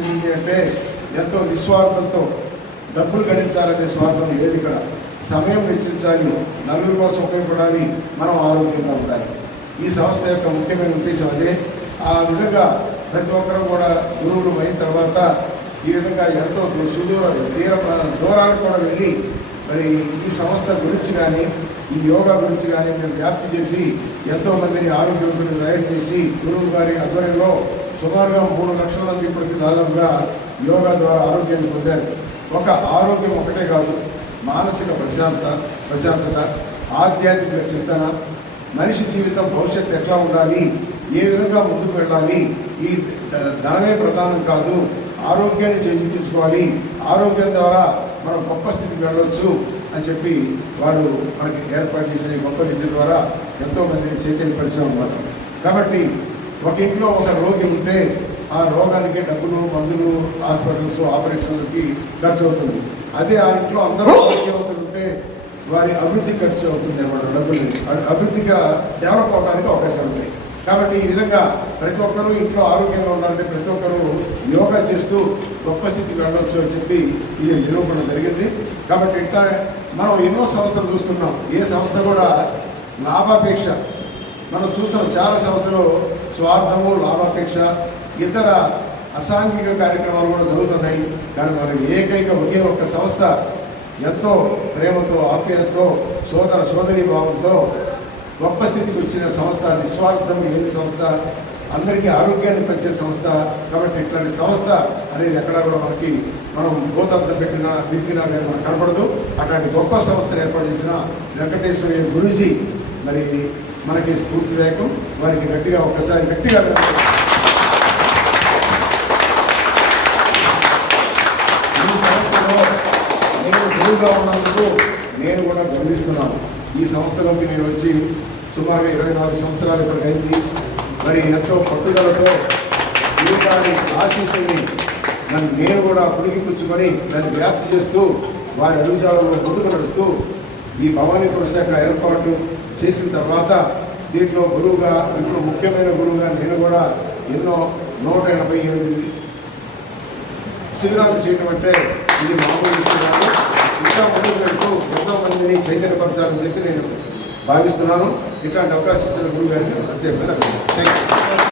చెందింది అంటే ఎంతో నిస్వార్థంతో డబ్బులు గడించాలనే స్వార్థం లేదు. ఇక్కడ సమయం వెచ్చించాలి, నలుగురి కోసం ఉపయోగపడాలి, మనం ఆరోగ్యంగా ఉండాలి. ఈ సంస్థ యొక్క ముఖ్యమైన ఉద్దేశం అదే. ఆ విధంగా ప్రతి ఒక్కరూ కూడా గురువులు అయిన తర్వాత ఈ విధంగా ఎంతో దూరాలకు కూడా వెళ్ళి మరి ఈ సంస్థ గురించి కానీ ఈ యోగా గురించి కానీ మేము వ్యాప్తి చేసి ఎంతోమందిని ఆరోగ్యవంతులు తయారు చేసి గురువు గారి ఆధ్వర్యంలో సుమారుగా 3 లక్షల మంది ఇప్పటికి దాదాపుగా యోగా ద్వారా ఆరోగ్యాన్ని పొందారు. ఒక ఆరోగ్యం ఒకటే కాదు, మానసిక ప్రశాంతత, ఆధ్యాత్మిక చింతన, మనిషి జీవితం భవిష్యత్తు ఎట్లా ఉండాలి, ఏ విధంగా ముందుకు వెళ్ళాలి, ఈ ధనమే ప్రధానం కాదు, ఆరోగ్యాన్ని చేజిక్కించుకోవాలి, ఆరోగ్యం ద్వారా మనం గొప్ప స్థితికి వెళ్ళవచ్చు అని చెప్పి వారు మనకి ఏర్పాటు చేసిన గొప్ప నిధి ద్వారా ఎంతోమందిని చైతన్యపరిచాం అన్నమాట. కాబట్టి ఒక ఇంట్లో ఒక రోగి ఉంటే ఆ రోగానికి డబ్బులు, మందులు, హాస్పిటల్స్, ఆపరేషన్లకి ఖర్చు అవుతుంది. అదే ఆ ఇంట్లో అందరూ ఆరోగ్యవంతులు ఉంటే వారి అభివృద్ధి ఖర్చు అవుతుంది అన్నమాట. డబ్బులు అభివృద్ధిగా డెవలప్ అవడానికి అవకాశాలు ఉంటాయి. కాబట్టి ఈ విధంగా ప్రతి ఒక్కరూ ఇంట్లో ఆరోగ్యంగా ఉండాలంటే ప్రతి ఒక్కరూ యోగా చేస్తూ గొప్ప స్థితికి వెళ్ళవచ్చు అని చెప్పి ఇది నిరూపణ జరిగింది. కాబట్టి ఇట్లా మనం ఎన్నో సంస్థలు చూస్తున్నాం. ఏ సంస్థ కూడా లాభాపేక్ష మనం చూస్తున్నాం. చాలా సంస్థలు స్వార్థము, లాభాపేక్ష, ఇతర అసాంఘిక కార్యక్రమాలు కూడా జరుగుతున్నాయి. కానీ మనకి ఏకైక ఒకే ఒక్క సంస్థ ఎంతో ప్రేమతో, ఆప్యాయతతో, సోదరీ భావంతో గొప్ప స్థితికి వచ్చిన సంస్థ, నిస్వార్థం లేని సంస్థ, అందరికీ ఆరోగ్యాన్ని పెంచే సంస్థ. కాబట్టి ఇట్లాంటి సంస్థ అనేది ఎక్కడా కూడా మనం భూతంతా పెట్టినా వెతికినా కానీ మనకు కనపడదు. అట్లాంటి గొప్ప సంస్థను ఏర్పాటు చేసిన వెంకటేశ్వర గురూజీ మరి మనకి స్ఫూర్తిదాయకం. వారికి ఒక్కసారి గట్టిగా ఈ సంస్థలో నేను గురువుగా ఉన్నందుకు నేను కూడా గర్విస్తున్నాను. ఈ సంస్థలోకి నేను వచ్చి సుమారుగా 24 సంవత్సరాలు ఇప్పటికైంది. మరి ఎంతో పట్టుదలతో జీవితాన్ని ఆశీస్సుని నేను కూడా పుడిగిపుచ్చుకొని దాన్ని వ్యాప్తి చేస్తూ వారి అడుగుజాడలో ముందుకు నడుస్తూ ఈ భవానీపుర శాఖ ఏర్పాటు చేసిన తర్వాత దీంట్లో గురువుగా, ఇప్పుడు ముఖ్యమైన గురువుగా నేను కూడా ఎన్నో 188 శిబిరాలు చేయడం అంటే ఇది మామూలు విషయాలు. ఇంకా ముందుకు వెళ్తూ ఎంతో మందిని చైతన్యపరచాలని చెప్పి నేను భావిస్తున్నాను. ఇట్లాంటి అవకాశం ఇచ్చిన గురువు గారికి ప్రత్యేకమైన థ్యాంక్ యూ.